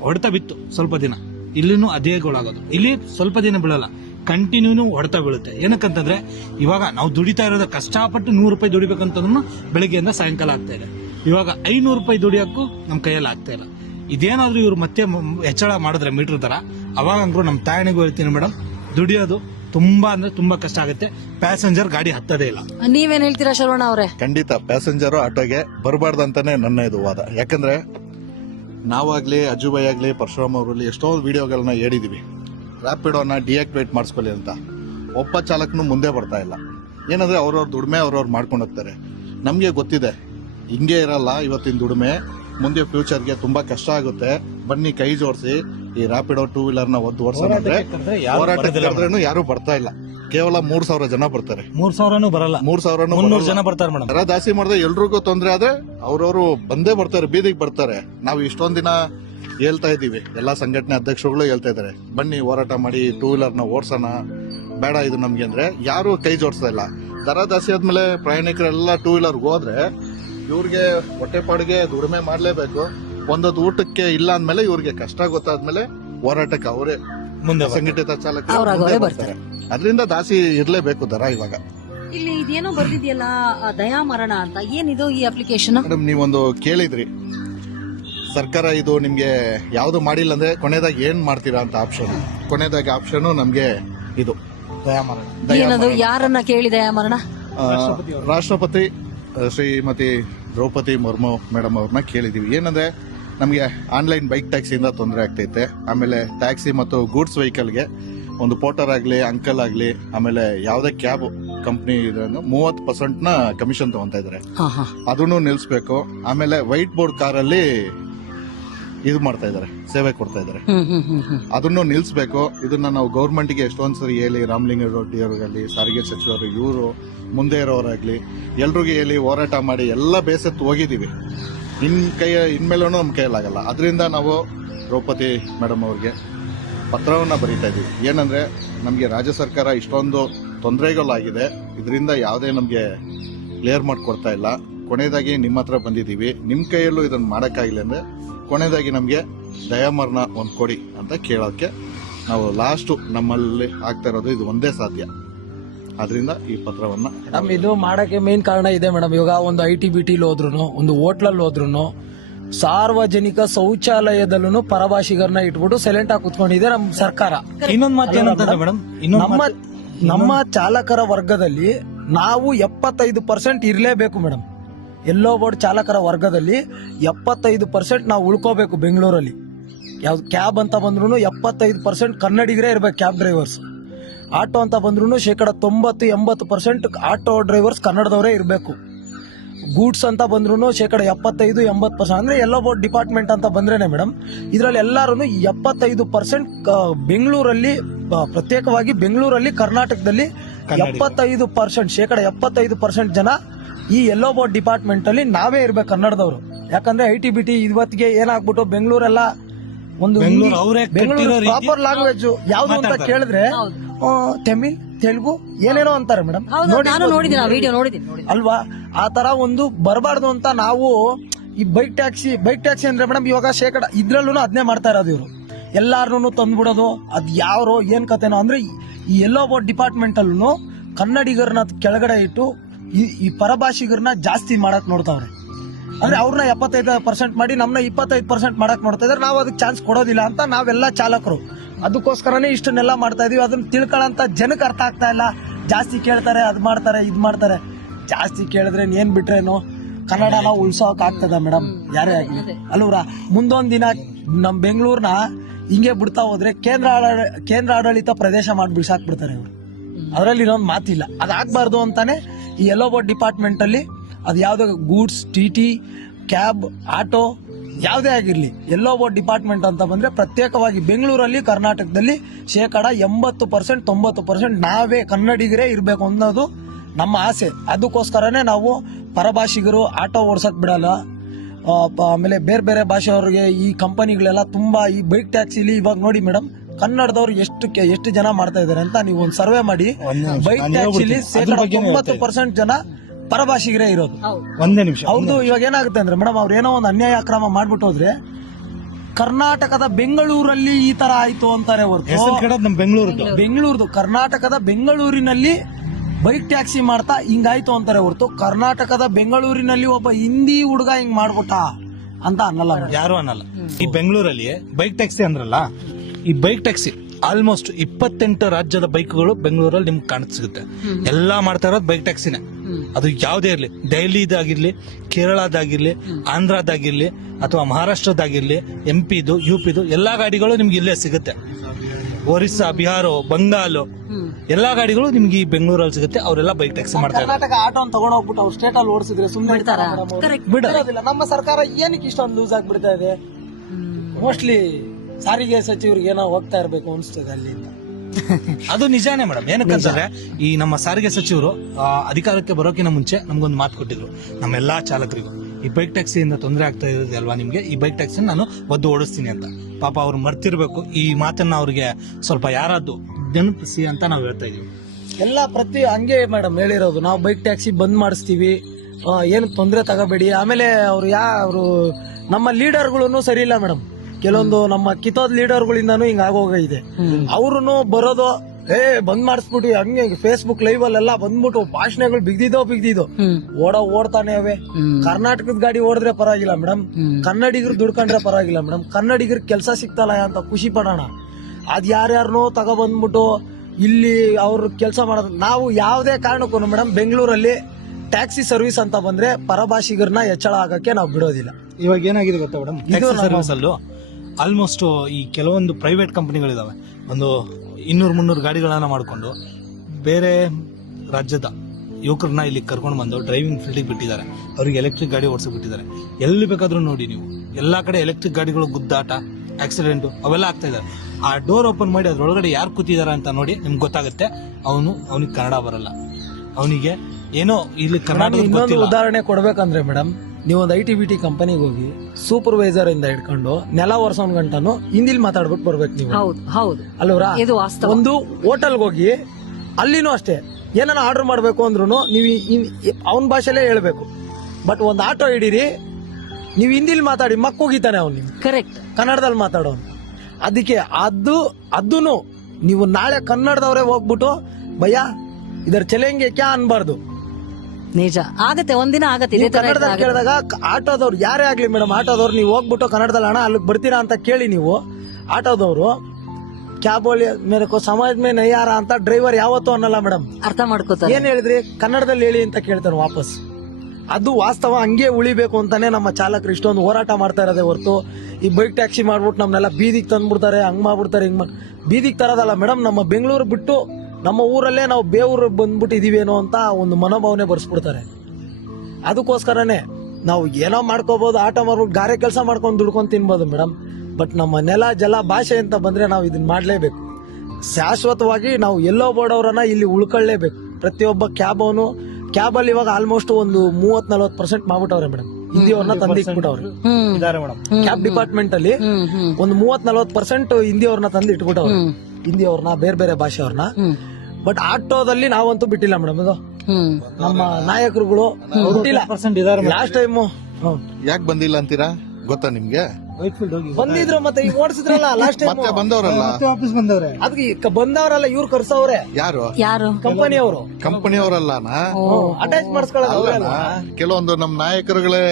ಹೊಡೆತ ಬಿತ್ತು ಸ್ವಲ್ಪ ದಿನ. ಇಲ್ಲಿನೂ ಅದೇ ಗೋಳಾಗೋದು. ಇಲ್ಲಿ ಸ್ವಲ್ಪ ದಿನ ಬೀಳಲ್ಲ. ಕಂಟಿನ್ಯೂನು ಹೊಡೆತ ಬೀಳುತ್ತೆ. ಏನಕ್ಕಂತಂದ್ರೆ ಇವಾಗ ನಾವು ದುಡಿತಾ ಇರೋದು ಕಷ್ಟಪಟ್ಟು ನೂರು ರೂಪಾಯಿ ದುಡಿಬೇಕಂತಂದ್ರೂ ಬೆಳಗ್ಗೆಯಿಂದ ಸಾಯಂಕಾಲ ಆಗ್ತಾ ಇದೆ. ಇವಾಗ ಐನೂರು ರೂಪಾಯಿ ದುಡಿಯೋಕ್ಕೂ ನಮ್ಮ ಕೈಯಲ್ಲಿ ಆಗ್ತಾ ಇಲ್ಲ. ಇದೇನಾದ್ರೂ ಇವರು ಮತ್ತೆ ಮ- ಹೆಚ್ಚಳ ಮಾಡಿದ್ರೆ ಮೀಟರ್ ತರ ಅವಾಗ ಅಂದ್ರು ನಮ್ಮ ತಾಯಣಿಗೂ ಹೇಳ್ತೀನಿ ಮೇಡಮ್ ದುಡಿಯೋದು ತುಂಬಾ ಅಂದ್ರೆ ತುಂಬಾ ಕಷ್ಟ ಆಗುತ್ತೆ. ಪ್ಯಾಸೆಂಜರ್ ಗಾಡಿ ಹತ್ತದೇ ಇಲ್ಲ. ನೀವೇನ್ ಹೇಳ್ತೀರಾ ಶರವಣ ಅವರೇ? ಖಂಡಿತ ಪ್ಯಾಸೆಂಜರ್ ಆಟೋಗೆ ಬರಬಾರ್ದಂತಾನೆ ನನ್ನ ಇದು ವಾದ. ಯಾಕಂದ್ರೆ ನಾವಾಗ್ಲಿ ಅಜುಬಾಯ್ ಆಗ್ಲಿ ಪರಶುರಾಮ್ ಅವರಲ್ಲಿ ಎಷ್ಟೋ ವಿಡಿಯೋಗಳನ್ನ ಹೇಳಿದ್ದೀವಿ ರ್ಯಾಪಿಡೋನ ಡಿಆಕ್ಟಿವೇಟ್ ಮಾಡಿಸ್ಕೊಳ್ಳಿ ಅಂತ. ಒಬ್ಬ ಚಾಲಕನು ಮುಂದೆ ಬರ್ತಾ ಇಲ್ಲ. ಏನಂದ್ರೆ ಅವ್ರವ್ರ ದುಡಿಮೆ ಅವ್ರವ್ರು ಮಾಡ್ಕೊಂಡು ಹೋಗ್ತಾರೆ. ನಮಗೆ ಗೊತ್ತಿದೆ ಹಿಂಗೆ ಇರಲ್ಲ ಇವತ್ತಿನ ದುಡಿಮೆ. ಮುಂದೆ ಫ್ಯೂಚರ್ಗೆ ತುಂಬಾ ಕಷ್ಟ ಆಗುತ್ತೆ. ಬನ್ನಿ ಕೈ ಜೋಡಿಸಿ. ಈ ರ್ಯಾಪಿಡೋ ಟೂ ವೀಲರ್ನ ಒದ್ದು ಓಡಿಸೋಣ ಅಂದ್ರೆ ಹೋರಾಟಕ್ಕೆ ಯಾರು ಬರ್ತಾ ಇಲ್ಲ. ಕೇವಲ ಮೂರ್ ಸಾವಿರ ಜನ ಬರ್ತಾರೆ. ಮೂರ್ ಸಾವಿರನೂ ಬರಲ್ಲ. ಮೂರ್ ಸಾವಿರನು ಮುನ್ನೂರು ಜನ ಬರ್ತಾರೆ ಮೇಡಮ್. ದರ ಜಾಸ್ತಿ ಮಾಡಿದ್ರೆ ಎಲ್ರಿಗೂ ತೊಂದ್ರೆ ಆದ್ರೆ ಅವ್ರವ್ರು ಬಂದೇ ಬರ್ತಾರೆ ಬೀದಿಗೆ ಬರ್ತಾರೆ. ನಾವು ಇಷ್ಟೊಂದ್ ದಿನ ಹೇಳ್ತಾ ಇದೀವಿ ಎಲ್ಲಾ ಸಂಘಟನೆ ಅಧ್ಯಕ್ಷರುಗಳು ಹೇಳ್ತಾ ಇದಾರೆ ಬನ್ನಿ ಹೋರಾಟ ಮಾಡಿ ಟೂ ವೀಲರ್ನ ಓಡ್ಸೋಣ. ಬೇಡ ಇದು ನಮ್ಗೆ ಅಂದ್ರೆ ಯಾರು ಕೈ ಜೋಡಿಸ್ತಾ ಇಲ್ಲ ದರ ಜಾಸ್ತಿ ಆದ್ಮೇಲೆ ಪ್ರಯಾಣಿಕರೆಲ್ಲ ಟೂ ವೀಲರ್ ಹೋದ್ರೆ ಇವ್ರಿಗೆ ಹೊಟ್ಟೆಪಾಡಿಗೆ ದುಡಿಮೆ ಮಾಡಲೇಬೇಕು. ಒಂದೊಂದು ಊಟಕ್ಕೆ ಇಲ್ಲ ಅಂದ್ಮೇಲೆ ಇವ್ರಿಗೆ ಕಷ್ಟ ಗೊತ್ತಾದ್ಮೇಲೆ ಹೋರಾಟಕ್ಕೆ ಅವರೇ ಮುಂದೆ ಸಂಘಟಿತ ಚಾಲಕರು ಮುಂದೆ ಬರ್ತಾರೆ. ಅದರಿಂದ ದಾಸಿ ಇರಲೇಬೇಕು ದರ ಇವಾಗ. ಇಲ್ಲಿ ಇದೇನೋ ಬರ್ದಿದೆಯಲ್ಲ ಆ ದಯಾ ಮರಣ ಅಂತ. ಏನಿದು ಈ ಅಪ್ಲಿಕೇಶನ್ ಮೇಡಮ್ ನೀವೊಂದು ಕೇಳಿದ್ರಿ. ಸರ್ಕಾರ ಇದು ನಿಮ್ಗೆ ಯಾವ್ದು ಮಾಡಿಲ್ಲ ಅಂದ್ರೆ ಕೊನೆದಾಗ ಏನ್ ಮಾಡ್ತೀರಾ ಅಂತ ಆಪ್ಷನ್ ಕೊನೆದಾಗ ಆಪ್ಷನ್ ನಮ್ಗೆ ಇದು. ದಯಾಮರಣ. ಏನದು ಯಾರನ್ನ ಕೇಳಿ ದಯಾಮರಣ? ಆ, ರಾಷ್ಟ್ರಪತಿ ಆ, ಶ್ರೀಮತಿ ದ್ರೌಪದಿ ಮುರ್ಮು ಮೇಡಮ್ ಅವ್ರನ್ನ ಕೇಳಿದೀವಿ. ಏನಂದ್ರೆ ನಮಗೆ ಆನ್ಲೈನ್ ಬೈಕ್ ಟ್ಯಾಕ್ಸಿಯಿಂದ ತೊಂದರೆ ಆಗ್ತೈತೆ. ಆಮೇಲೆ ಟ್ಯಾಕ್ಸಿ ಮತ್ತು ಗೂಡ್ಸ್ ವೆಹಿಕಲ್ಗೆ ಒಂದು ಪೋಟರ್ ಆಗಲಿ ಅಂಕಲ್ ಆಗಲಿ ಆಮೇಲೆ ಯಾವುದೇ ಕ್ಯಾಬ್ ಕಂಪ್ನಿ ಇದ್ರೂ ಮೂವತ್ತು ಪರ್ಸೆಂಟ್ನ ಕಮಿಷನ್ ತಗೊಂತಾ ಇದ್ದಾರೆ ಅದನ್ನು ನಿಲ್ಲಿಸ್ಬೇಕು ಆಮೇಲೆ ವೈಟ್ ಬೋರ್ಡ್ ಕಾರಲ್ಲಿ ಇದು ಮಾಡ್ತಾ ಇದ್ದಾರೆ ಸೇವೆ ಕೊಡ್ತಾ ಇದ್ದಾರೆ ಅದನ್ನು ನಿಲ್ಲಿಸ್ಬೇಕು ಇದನ್ನ ನಾವು ಗೌರ್ಮೆಂಟ್ಗೆ ಎಷ್ಟೊಂದು ಸರಿ ಹೇಳಿ ರಾಮಲಿಂಗಾರೆಡ್ಡಿ ಅವರಾಗಲಿ ಸಾರಿಗೆ ಸಚಿವರು ಇವರು ಮುಂದೆ ಇರೋರಾಗಲಿ ಎಲ್ರಿಗೂ ಹೇಳಿ ಹೋರಾಟ ಮಾಡಿ ಎಲ್ಲ ಬೇಸತ್ತು ಹೋಗಿದೀವಿ ಇನ್ ಕೈಯ ಇನ್ಮೇಲೂ ನಮ್ಮ ಕೈಯಲ್ಲಾಗಲ್ಲ. ಅದರಿಂದ ನಾವು ದ್ರೌಪದಿ ಮೇಡಮ್ ಅವ್ರಿಗೆ ಪತ್ರವನ್ನು ಬರೀತಾ ಇದ್ದೀವಿ. ಏನಂದರೆ, ನಮಗೆ ರಾಜ್ಯ ಸರ್ಕಾರ ಇಷ್ಟೊಂದು ತೊಂದರೆಗಳಾಗಿದೆ. ಇದರಿಂದ ಯಾವುದೇ ನಮಗೆ ಕ್ಲಿಯರ್ ಮಾಡಿಕೊಡ್ತಾ ಇಲ್ಲ. ಕೊನೆಯದಾಗಿ ನಿಮ್ಮ ಹತ್ರ ಬಂದಿದ್ದೀವಿ. ನಿಮ್ಮ ಕೈಯಲ್ಲೂ ಇದನ್ನು ಮಾಡೋಕ್ಕಾಗಿಲ್ಲ ಅಂದರೆ, ಕೊನೆಯದಾಗಿ ನಮಗೆ ದಯಾಮರಣ ಒಂದು ಕೊಡಿ ಅಂತ ಕೇಳೋಕ್ಕೆ ನಾವು ಲಾಸ್ಟು ನಮ್ಮಲ್ಲಿ ಆಗ್ತಾ ಇರೋದು ಇದು ಒಂದೇ ಸಾಧ್ಯ. ಅದರಿಂದ ಈ ಪತ್ರವನ್ನ ಮೇಡಮ್ ಇದು ಮಾಡಕ್ಕೆ ಮೇನ್ ಕಾರಣ ಇದೆ ಮೇಡಮ್ ಇವಾಗ ಒಂದು ಐ ಟಿ ಬಿ ಟಿಲಿ ಹೋದ್ರು ಒಂದು ಹೋಟ್ಲಲ್ಲಿ ಹೋದ್ರು ಸಾರ್ವಜನಿಕ ಶೌಚಾಲಯದಲ್ಲೂ ಪರಭಾಷಿಗರನ್ನ ಇಟ್ಬಿಟ್ಟು ಸೈಲೆಂಟ್ ಆಗಿ ಕುತ್ಕೊಂಡಿದೆ ನಮ್ಮ ಸರ್ಕಾರ. ಇನ್ನೊಂದ್ ಮಾತು ಏನಂತಂದ್ರೆ ಮೇಡಮ್ ಇನ್ನೊಂದ್ ನಮ್ಮ ನಮ್ಮ ಚಾಲಕರ ವರ್ಗದಲ್ಲಿ ನಾವು ಎಪ್ಪತ್ತೈದು ಪರ್ಸೆಂಟ್ ಇರಲೇಬೇಕು ಮೇಡಮ್ ಎಲ್ಲೋ ಬೋರ್ಡ್ ಚಾಲಕರ ವರ್ಗದಲ್ಲಿ ಎಪ್ಪತ್ತೈದು ಪರ್ಸೆಂಟ್ ನಾವು ಉಳ್ಕೋಬೇಕು ಬೆಂಗಳೂರಲ್ಲಿ. ಯಾವ್ದು ಕ್ಯಾಬ್ ಅಂತ ಬಂದ್ರು ಎಪ್ಪತ್ತೈದು ಪರ್ಸೆಂಟ್ ಕನ್ನಡಿಗರೇ ಇರ್ಬೇಕು ಕ್ಯಾಬ್ ಡ್ರೈವರ್ಸ್ ಆಟೋ ಅಂತ ಬಂದ್ರು ಶೇಕಡ ತೊಂಬತ್ತು ಎಂಬತ್ತು ಪರ್ಸೆಂಟ್ ಆಟೋ ಡ್ರೈವರ್ಸ್ ಕನ್ನಡದವರೇ ಇರಬೇಕು. ಗೂಡ್ಸ್ ಅಂತ ಬಂದ್ರು ಶೇಕಡ ಎಪ್ಪತ್ತೈದು ಎಂಬತ್ತು ಪರ್ಸೆಂಟ್. ಅಂದ್ರೆ ಎಲ್ಲ ಬೋರ್ಡ್ ಡಿಪಾರ್ಟ್ಮೆಂಟ್ ಅಂತ ಬಂದ್ರೇನೆ ಮೇಡಮ್ ಇದರಲ್ಲಿ ಎಲ್ಲರೂ ಎಪ್ಪತ್ತೈದು ಪರ್ಸೆಂಟ್ ಬೆಂಗಳೂರಲ್ಲಿ ಪ್ರತ್ಯೇಕವಾಗಿ ಬೆಂಗಳೂರಲ್ಲಿ ಕರ್ನಾಟಕದಲ್ಲಿ ಎಪ್ಪತ್ತೈದು ಪರ್ಸೆಂಟ್ ಶೇಕಡ ಎಪ್ಪತ್ತೈದು ಪರ್ಸೆಂಟ್ ಜನ ಈ ಎಲ್ಲೋ ಬೋರ್ಡ್ ಡಿಪಾರ್ಟ್ಮೆಂಟ್ ಅಲ್ಲಿ ನಾವೇ ಇರ್ಬೇಕು ಕನ್ನಡದವರು. ಯಾಕಂದ್ರೆ ಐ ಟಿ ಬಿ ಟಿ ಇವತ್ತಿಗೆ ಏನಾಗ್ಬಿಟ್ಟು ಬೆಂಗಳೂರೆಲ್ಲ ಒಂದು ಬೆಂಗಳೂರು ಅವ್ರೇ ಕಟ್ಟಿರೋ ರೀತಿ ಪ್ರಾಪರ್ ಲ್ಯಾಂಗ್ವೇಜ್ ಯಾವ್ದು ಅಂತ ಕೇಳಿದ್ರೆ ತಮಿಳ್ ತೆಲುಗು ಏನೇನೋ ಅಂತಾರೆ ಮೇಡಮ್ ಹೌದು ನಾನು ನೋಡಿದ್ದೀನಿ ಆ ವಿಡಿಯೋ ನೋಡಿದ್ದೀನಿ ನೋಡಿದ್ದೀನಿ. ಅಲ್ವಾ? ಆ ತರ ಒಂದು ಬರಬಾರ್ದು ಅಂತ ನಾವು ಈ ಬೈಕ್ ಟ್ಯಾಕ್ಸಿ ಬೈಕ್ ಟ್ಯಾಕ್ಸಿ ಅಂದ್ರೆ ಮೇಡಮ್ ಇವಾಗ ಶೇಕಡ ಇದ್ರಲ್ಲೂ ಅದನ್ನೇ ಮಾಡ್ತಾ ಇರೋದು ಇವರು. ಎಲ್ಲಾರನು ತಂದ್ಬಿಡೋದು ಅದ್ ಯಾರು ಏನ್ ಕತೆನೋ. ಅಂದ್ರೆ ಈ- ಎಲ್ಲೋ ಬೋರ್ಡ್ ಡಿಪಾರ್ಟ್ಮೆಂಟ್ ಅಲ್ಲೂ ಕನ್ನಡಿಗರನ್ನ ಕೆಳಗಡೆ ಇಟ್ಟು ಈ ಈ ಪರಭಾಷಿಗರನ್ನ ಜಾಸ್ತಿ ಮಾಡಕ್ ನೋಡ್ತಾವ್ರೆ. ಅಂದ್ರೆ ಅವ್ರನ್ನ ಎಪ್ಪತ್ತೈದು ಪರ್ಸೆಂಟ್ ಮಾಡಿ ನಮ್ನ ಇಪ್ಪತ್ತೈದು ಪರ್ಸೆಂಟ್ ಮಾಡಕ್ ನೋಡ್ತಾ ಇದಾರೆ. ನಾವು ಅದಕ್ಕೆ ಚಾನ್ಸ್ ಕೊಡೋದಿಲ್ಲ ಅಂತ ನಾವೆಲ್ಲ ಚಾಲಕರು. ಅದಕ್ಕೋಸ್ಕರನೇ ಇಷ್ಟನ್ನೆಲ್ಲ ಮಾಡ್ತಾ ಇದೀವಿ. ಅದನ್ನ ತಿಳ್ಕೊಳ್ಳಂತ ಜನಕ್ಕೆ ಅರ್ಥ ಆಗ್ತಾ ಇಲ್ಲ. ಜಾಸ್ತಿ ಕೇಳ್ತಾರೆ ಅದು ಮಾಡ್ತಾರೆ ಇದು ಮಾಡ್ತಾರೆ. ಜಾಸ್ತಿ ಕೇಳಿದ್ರೆ ಏನ್ ಬಿಟ್ರೇನು? ಕನ್ನಡನ ಉಳ್ಸೋಕ್ ಆಗ್ತದ ಮೇಡಮ್ ಯಾರೇ ಆಗಲಿ. ಅಲ್ವ್ರ ಮುಂದೊಂದ್ ದಿನ ನಮ್ ಬೆಂಗಳೂರ್ನ ಹಿಂಗೆ ಬಿಡ್ತಾ ಹೋದ್ರೆ ಕೇಂದ್ರ ಕೇಂದ್ರ ಆಡಳಿತ ಪ್ರದೇಶ ಮಾಡಿ ಬಿಡ್ಸಾಕ್ಬಿಡ್ತಾರೆ ಇವ್ರು. ಅದರಲ್ಲಿ ಇನ್ನೊಂದು ಮಾತಿಲ್ಲ. ಅದಾಗಬಾರ್ದು ಅಂತಾನೆ ಈ ಎಲ್ಲೋ ಬೋರ್ಡ್ ಡಿಪಾರ್ಟ್ಮೆಂಟ್ ಅಲ್ಲಿ ಅದು ಯಾವ್ದು goods T T cab auto ಯಾವುದೇ ಆಗಿರಲಿ ಎಲ್ಲೋ ಬೋರ್ಡ್ ಡಿಪಾರ್ಟ್ಮೆಂಟ್ ಅಂತ ಬಂದ್ರೆ ಪ್ರತ್ಯೇಕವಾಗಿ ಬೆಂಗಳೂರಲ್ಲಿ ಕರ್ನಾಟಕದಲ್ಲಿ ಶೇಕಡ ಎಂಬತ್ತು ಪರ್ಸೆಂಟ್ ತೊಂಬತ್ತು ಪರ್ಸೆಂಟ್ ನಾವೇ ಕನ್ನಡಿಗರೇ ಇರಬೇಕು ಅನ್ನೋದು ನಮ್ಮ ಆಸೆ. ಅದಕ್ಕೋಸ್ಕರನೇ ನಾವು ಪರಭಾಷಿಗರು ಆಟೋ ಓಡ್ಸಕ್ ಬಿಡಲ್ಲ. ಆಮೇಲೆ ಬೇರೆ ಬೇರೆ ಭಾಷೆಯವ್ರಿಗೆ ಈ ಕಂಪನಿಗಳೆಲ್ಲ ತುಂಬಾ ಈ ಬೈಕ್ ಟ್ಯಾಕ್ಸಿಲಿ ಇವಾಗ ನೋಡಿ ಮೇಡಮ್ ಕನ್ನಡದವ್ರು ಎಷ್ಟು ಎಷ್ಟು ಜನ ಮಾಡ್ತಾ ಇದ್ದಾರೆ ಅಂತ ನೀವು ಒಂದು ಸರ್ವೆ ಮಾಡಿ. ಬೈಕ್ ಟ್ಯಾಕ್ಸಿಲಿ ಶೇಕಡ ತೊಂಬತ್ತು ಪರ್ಸೆಂಟ್ ಜನ ಪರಭಾಷಿಗರೇ ಇರೋದು. ಒಂದೇ ನಿಮಿಷ. ಹೌದು ಇವಾಗ ಏನಾಗುತ್ತೆ ಅಂದ್ರೆ ಮೇಡಮ್ ಅವ್ರು ಏನೋ ಒಂದು ಅನ್ಯಾಯ ಅಕ್ರಮ ಮಾಡ್ಬಿಟ್ಟು ಹೋದ್ರೆ ಕರ್ನಾಟಕದ ಬೆಂಗಳೂರಲ್ಲಿ ಈ ತರ ಆಯ್ತು ಅಂತಾರೆ ಹೆಸರು ಹೊರತು ಬೆಂಗಳೂರು ನಮ್ ಬೆಂಗಳೂರದ್ದು. ಬೆಂಗಳೂರ್ದು ಕರ್ನಾಟಕದ ಬೆಂಗಳೂರಿನಲ್ಲಿ ಬೈಕ್ ಟ್ಯಾಕ್ಸಿ ಮಾಡ್ತಾ ಹಿಂಗಾಯ್ತು ಅಂತಾರೆ ಹೊರತು ಕರ್ನಾಟಕದ ಬೆಂಗಳೂರಿನಲ್ಲಿ ಒಬ್ಬ ಹಿಂದಿ ಹುಡುಗ ಹಿಂಗ್ ಮಾಡ್ಬಿಟ್ಟ ಅಂತ ಅನ್ನಲ್ಲ ಯಾರು ಅನ್ನಲ್ಲ. ಈ ಬೆಂಗಳೂರಲ್ಲಿ ಬೈಕ್ ಟ್ಯಾಕ್ಸಿ ಅಂದ್ರಲ್ಲ ಈ ಬೈಕ್ ಟ್ಯಾಕ್ಸಿ ಆಲ್ಮೋಸ್ಟ್ ಇಪ್ಪತ್ತೆಂಟು ರಾಜ್ಯದ ಬೈಕ್ಗಳು ಬೆಂಗಳೂರಲ್ಲಿ ನಿಮ್ಗೆ ಕಾಣಿಸುತ್ತೆ ಎಲ್ಲಾ ಮಾಡ್ತಾ ಇರೋದು ಬೈಕ್ ಟ್ಯಾಕ್ಸಿನೇ. ಅದು ಯಾವುದೇ ಇರಲಿ. ದೆಹಲಿದಾಗಿರ್ಲಿ ಕೇರಳದಾಗಿರ್ಲಿ ಆಂಧ್ರದಾಗಿರ್ಲಿ ಅಥವಾ ಮಹಾರಾಷ್ಟ್ರದಾಗಿರ್ಲಿ ಎಂ ಪಿದು ಯು ಪಿದು ಎಲ್ಲಾ ಗಾಡಿಗಳು ನಿಮ್ಗೆ ಇಲ್ಲೇ ಸಿಗುತ್ತೆ. ಒರಿಸ್ಸಾ ಬಿಹಾರ ಬಂಗಾಲು ಎಲ್ಲಾ ಗಾಡಿಗಳು ನಿಮ್ಗೆ ಈ ಬೆಂಗಳೂರಲ್ಲಿ ಸಿಗುತ್ತೆ. ಅವರೆಲ್ಲ ಬೈಕ್ ಟ್ಯಾಕ್ಸಿ ಮಾಡ್ತಾರೆ ಕರ್ನಾಟಕ ಆಟೋ ತಗೊಂಡು ಹೋಗ್ಬಿಟ್ಟು ಅವ್ರು ಸ್ಟೇಟ್ ಅಲ್ಲಿ ಓಡಿಸಿದ್ರೆ ಸುಮ್ಮನೆ. ಬಿಡೋದಿಲ್ಲ ನಮ್ಮ ಸರ್ಕಾರ ಏನಕ್ಕೆ ಇಷ್ಟೊಂದು ಲೂಸ್ ಆಗ್ಬಿಡ್ತಾ ಇದೆ? ಮೋಸ್ಟ್ಲಿ ಸಾರಿಗೆ ಸಚಿವರಿಗೆ ಏನೋ ಹೋಗ್ತಾ ಇರಬೇಕು ಅನಿಸ್ತದೆ ಅಲ್ಲಿಂದ. *laughs* ಅದು ನಿಜಾನೇ ಮೇಡಮ್. ಏನಕ್ಕಂತಂದ್ರೆ ಈ ನಮ್ಮ ಸಾರಿಗೆ ಸಚಿವರು ಅಧಿಕಾರಕ್ಕೆ ಬರೋಕಿನ ಮುಂಚೆ ನಮ್ಗೊಂದು ಮಾತು ಕೊಟ್ಟಿದ್ರು. ನಮ್ಮೆಲ್ಲಾ ಚಾಲಕರಿಗೂ ಈ ಬೈಕ್ ಟ್ಯಾಕ್ಸಿಯಿಂದ ತೊಂದರೆ ಆಗ್ತಾ ಇರೋದು ಅಲ್ವಾ ನಿಮಗೆ? ಈ ಬೈಕ್ ಟ್ಯಾಕ್ಸಿನ ನಾನು ಒದ್ದು ಓಡಿಸ್ತೀನಿ ಅಂತ. ಪಾಪ ಅವ್ರು ಮರ್ತಿರ್ಬೇಕು. ಈ ಮಾತನ್ನ ಅವ್ರಿಗೆ ಸ್ವಲ್ಪ ಯಾರಾದ್ದು ನೆನಪಿಸಿ ಅಂತ ನಾವು ಹೇಳ್ತಾ ಇದೀವಿ. ಎಲ್ಲ ಪ್ರತಿ ಹಂಗೆ ಮೇಡಮ್ ಹೇಳಿರೋದು. ನಾವು ಬೈಕ್ ಟ್ಯಾಕ್ಸಿ ಬಂದ್ ಮಾಡಿಸ್ತೀವಿ. ಏನು ತೊಂದರೆ ತಗೋಬೇಡಿ. ಆಮೇಲೆ ಅವ್ರು ಯಾ ಅವರು ನಮ್ಮ ಲೀಡರ್ಗಳು ಸರಿ ಇಲ್ಲ ಮೇಡಮ್. ಕೆಲವೊಂದು ನಮ್ಮ ಕಿತ್ತೋದ್ ಲೀಡರ್ಗಳಿಂದನೂ ಹಿಂಗ ಆಗೋಗಿದೆ ಅವ್ರು ಬರೋದು ಏ ಬಂದ್ ಮಾಡಿಸ್ಬಿಟ್ಟು ಹಂಗೆ ಫೇಸ್ಬುಕ್ ಲೈವ್ ಅಲ್ಲೆಲ್ಲ ಬಂದ್ಬಿಟ್ಟು ಭಾಷಣಗಳು ಬಿಗ್ದಿದೋ ಬಿಗ್ದಿದೋ ಓಡೋ ಓಡ್ತಾನೆ ಅವೇ. ಕರ್ನಾಟಕದ ಗಾಡಿ ಓಡಿದ್ರೆ ಪರವಾಗಿಲ್ಲ ಮೇಡಮ್. ಕನ್ನಡಿಗರು ದುಡ್ಕೊಂಡ್ರೆ ಪರವಾಗಿಲ್ಲ ಮೇಡಮ್ ಕನ್ನಡಿಗರ್ ಕೆಲಸ ಸಿಗ್ತಲ್ಲ ಅಂತ ಖುಷಿ ಪಡೋಣ. ಅದ್ ಯಾರ್ಯಾರನೋ ತಗೊಬಂದ್ಬಿಟ್ಟು ಇಲ್ಲಿ ಅವ್ರ ಕೆಲಸ ಮಾಡೋದು. ನಾವು ಯಾವುದೇ ಕಾರಣಕ್ಕೂ ಮೇಡಮ್ ಬೆಂಗಳೂರಲ್ಲಿ ಟ್ಯಾಕ್ಸಿ ಸರ್ವಿಸ್ ಅಂತ ಬಂದ್ರೆ ಪರಭಾಷಿಗರನ್ನ ಹೆಚ್ಚಳ ಆಗಕ್ಕೆ ನಾವು ಬಿಡೋದಿಲ್ಲ. ಇವಾಗ ಏನಾಗಿದೆ ಗೊತ್ತಾ ಮೇಡಮ್ ಸರ್ವಿಸ್ ಅಲ್ಲೂ ಆಲ್ಮೋಸ್ಟ್ ಈ ಕೆಲವೊಂದು ಪ್ರೈವೇಟ್ ಕಂಪನಿಗಳಿದಾವೆ ಒಂದು ಇನ್ನೂರು ಮುನ್ನೂರು ಗಾಡಿಗಳನ್ನ ಮಾಡಿಕೊಂಡು ಬೇರೆ ರಾಜ್ಯದ ಯುವಕರನ್ನ ಇಲ್ಲಿ ಕರ್ಕೊಂಡು ಬಂದು ಡ್ರೈವಿಂಗ್ ಫೀಲ್ಡಿಗೆ ಬಿಟ್ಟಿದ್ದಾರೆ. ಅವ್ರಿಗೆ ಎಲೆಕ್ಟ್ರಿಕ್ ಗಾಡಿ ಓಡಿಸಿ ಬಿಟ್ಟಿದ್ದಾರೆ ಎಲ್ಲಿ ಬೇಕಾದರೂ ನೋಡಿ ನೀವು. ಎಲ್ಲಾ ಕಡೆ ಎಲೆಕ್ಟ್ರಿಕ್ ಗಾಡಿಗಳು ಗುದ್ದಾಟ ಆಕ್ಸಿಡೆಂಟ್ ಅವೆಲ್ಲ ಆಗ್ತಾ ಇದ್ದಾರೆ ಆ ಡೋರ್ ಓಪನ್ ಮಾಡಿ ಅದ್ರೊಳಗಡೆ ಯಾರು ಕೂತಿದ್ದಾರೆ ಅಂತ ನೋಡಿ ನಿಮ್ಗೆ ಗೊತ್ತಾಗುತ್ತೆ. ಅವನು ಅವನಿಗೆ ಕನ್ನಡ ಬರಲ್ಲ. ಅವನಿಗೆ ಏನೋ ಇಲ್ಲಿ ಕರ್ನಾಟಕ ಉದಾಹರಣೆ ಕೊಡಬೇಕಂದ್ರೆ ಮೇಡಮ್ ನೀವು ಒಂದು ಐ ಟಿ ಬಿ ಟಿ ಕಂಪನಿಗೆ ಹೋಗಿ ಸೂಪರ್ವೈಸರ್ ಇಂದ ಹಿಡ್ಕೊಂಡು ನೆಲ ಒರ್ಸೋನ್ ಗಂಟನು ಹಿಂದಿಲ್ ಮಾತಾಡ್ಬಿಟ್ಟು ಬರ್ಬೇಕು ನೀವು. ಹೌದು ಹೌದು. ಅಲ್ವರಾ? ಇದು ವಾಸ್ತವ. ಒಂದು ಹೋಟೆಲ್ಗೆ ಹೋಗಿ ಅಲ್ಲಿನೂ ಅಷ್ಟೇ. ಏನಾನ ಆರ್ಡರ್ ಮಾಡಬೇಕು ಅಂದ್ರೂ ನೀವು ಅವನ ಭಾಷೆಲೇ ಹೇಳ್ಬೇಕು. ಬಟ್ ಒಂದು ಆಟೋ ಹಿಡೀರಿ ನೀವು ಹಿಂದಿಲ್ ಮಾತಾಡಿ ಮಕ್ಕೋಗಿತಾನೆ ಅವ್ನು ನೀವು ಕರೆಕ್ಟ್ ಕನ್ನಡದಲ್ಲಿ ಮಾತಾಡೋನು. ಅದಕ್ಕೆ ಅದು ಅದನ್ನು ನೀವು ನಾಳೆ ಕನ್ನಡದವರೇ ಹೋಗ್ಬಿಟ್ಟು ಭಯ ಇದರ ಚಲೆಂಗೆ ಕ್ಯಾ ಅನ್ಬಾರ್ದು? ನಿಜ. ಆಗತ್ತೆ ಒಂದಿನ ಆಗತ್ತೆ ಇದೇ ನೀವು ತರ ಕನ್ನಡದಲ್ಲಿ ಆಗತ್ತೆ. ಕೇಳಿದಾಗ ಕ- ಆಟೋದವ್ರು ಯಾರೇ ಆಗ್ಲಿ ಮೇಡಮ್ ಆಟೋದವ್ರು ನೀವು ಹೋಗ್ಬಿಟ್ಟು ಕನ್ನಡದಲ್ಲಿ ಅಣ್ಣ ಅಲ್ಲಿಗೆ ಬರ್ತೀರಾ ಅಂತ ಕೇಳಿ ನೀವು. ಆಟೋದವರು ಕ್ಯಾಬ್ ಒಳ್ಳೆ ಮೇರಕೋ ಸಮಾಜ ಮೇ ನಯ್ಯಾರ ಅಂತ ಡ್ರೈವರ್ ಯಾವತ್ತೂ ಅನ್ನಲ್ಲ ಮೇಡಮ್ ಅರ್ಥ ಮಾಡ್ಕೋತಾರೆ. ಏನ್ ಹೇಳಿದ್ರಿ? ಕನ್ನಡದಲ್ಲಿ ಹೇಳಿ ಅಂತ ಕೇಳ್ತಾರೆ ವಾಪಸ್. ಅದು ವಾಸ್ತವ ಹಂಗೆ ಉಳಿಬೇಕು ಅಂತಾನೆ ನಮ್ಮ ಚಾಲಕರು ಇಷ್ಟೊಂದು ಹೋರಾಟ ಮಾಡ್ತಾ ಇರೋದೇ ಹೊರತು. ಈ ಬೈಕ್ ಟ್ಯಾಕ್ಸಿ ಮಾಡ್ಬಿಟ್ಟು ನಮ್ಮನ್ನೆಲ್ಲ ಬೀದಿಗೆ ತಂದ್ಬಿಡ್ತಾರೆ ಹಂಗ್ ಮಾಡ್ಬಿಡ್ತಾರೆ ಹಿಂಗ್ ಮಾಡ್ ಬೀದಿಗೆ ತರೋದಲ್ಲ ಮೇಡಮ್ ನಮ್ಮ ಬೆಂಗಳೂರು ಬಿಟ್ಟು ನಮ್ಮ ಊರಲ್ಲೇ ನಾವು ಬೇವ್ರ ಬಂದ್ಬಿಟ್ಟಿದೀವೇನೋ ಅಂತ ಒಂದು ಮನೋಭಾವನೆ ಬರ್ಸ್ಬಿಡ್ತಾರೆ. ಅದಕ್ಕೋಸ್ಕರನೇ ನಾವು ಏನೋ ಮಾಡ್ಕೋಬಹುದು ಆಟ ಮಾಡ್ಬಿಟ್ಟು ಗಾರೆ ಕೆಲಸ ಮಾಡ್ಕೊಂಡು ದುಡ್ಕೊಂಡು ತಿನ್ಬೋದು ಮೇಡಮ್ ಬಟ್ ನಮ್ಮ ನೆಲ ಜಲ ಭಾಷೆ ಅಂತ ಬಂದ್ರೆ ನಾವು ಇದನ್ನ ಮಾಡ್ಲೇಬೇಕು. ಶಾಶ್ವತವಾಗಿ ನಾವು ಎಲ್ಲೋ ಬೋರ್ಡವ್ರನ್ನ ಇಲ್ಲಿ ಉಳ್ಕೊಳ್ಳೇಬೇಕು. ಪ್ರತಿಯೊಬ್ಬ ಕ್ಯಾಬ್ ಅವನು ಕ್ಯಾಬ್ ಅಲ್ಲಿ ಇವಾಗ ಆಲ್ಮೋಸ್ಟ್ ಒಂದು ಮೂವತ್ ನಲ್ವತ್ ಪರ್ಸೆಂಟ್ ಮಾಡ್ಬಿಟ್ಟವ್ರೆ ಮೇಡಮ್ ಹಿಂದಿಯವ್ರನ್ನ ತಂದಿಟ್ಬಿಟ್ಟವ್ರೆ ಇದಾರೆ ಮೇಡಮ್ ಕ್ಯಾಬ್ ಡಿಪಾರ್ಟ್ಮೆಂಟ್ ಅಲ್ಲಿ ಒಂದು ಮೂವತ್ ನಲ್ವತ್ ಪರ್ಸೆಂಟ್ ಹಿಂದಿಯವ್ರನ್ನ ತಂದು ಇಟ್ಬಿಟ್ಟವ್ರೆ ಹಿಂದಿಯವ್ರನ್ನ ಬೇರೆ ಬೇರೆ ಭಾಷೆಯವ್ರನ್ನ ಬಟ್ ಆಟೋದಲ್ಲಿ ನಾವಂತೂ ಬಿಟ್ಟಿಲ್ಲ ಮೇಡಮ್ ಅದು ನಮ್ಮ ನಾಯಕರುಗಳು ಬಿಟ್ಟಿಲ್ಲ ಲಾಸ್ಟ್ ಟೈಮು ಯಾಕೆ ಬಂದಿಲ್ಲ ಅಂತೀರಾ ಗೊತ್ತಾ ನಿಮ್ಗೆ ವೈಟ್ ಫೀಲ್ಡ್ ಹೋಗಿ ಬಂದಿದ್ರು ಮತ್ತೆ ಈಗ ಓಡಿಸಿದ್ರಲ್ಲ ಲಾಸ್ಟ್ ಟೈಮ್ ಮತ್ತೆ ಬಂದವರಲ್ಲ? ವಾಪಸ್ ಬಂದವ್ರೆ. ಅದಕ್ಕೆ ಈಗ ಬಂದವರಲ್ಲ ಇವ್ರು ಕರ್ಸವ್ರೆ. ಯಾರು? ಯಾರು? ಕಂಪನಿಯವರು ಕಂಪನಿಯವರಲ್ಲನಾ? ಅಟ್ಯಾಚ್ ಮಾಡಿಸ್ಕೊಳ್ಳೋದು ಅವ್ರೇ ಅಲ್ವಾ? ಕೆಲವೊಂದು ನಮ್ ನಾಯಕರುಗಳೇ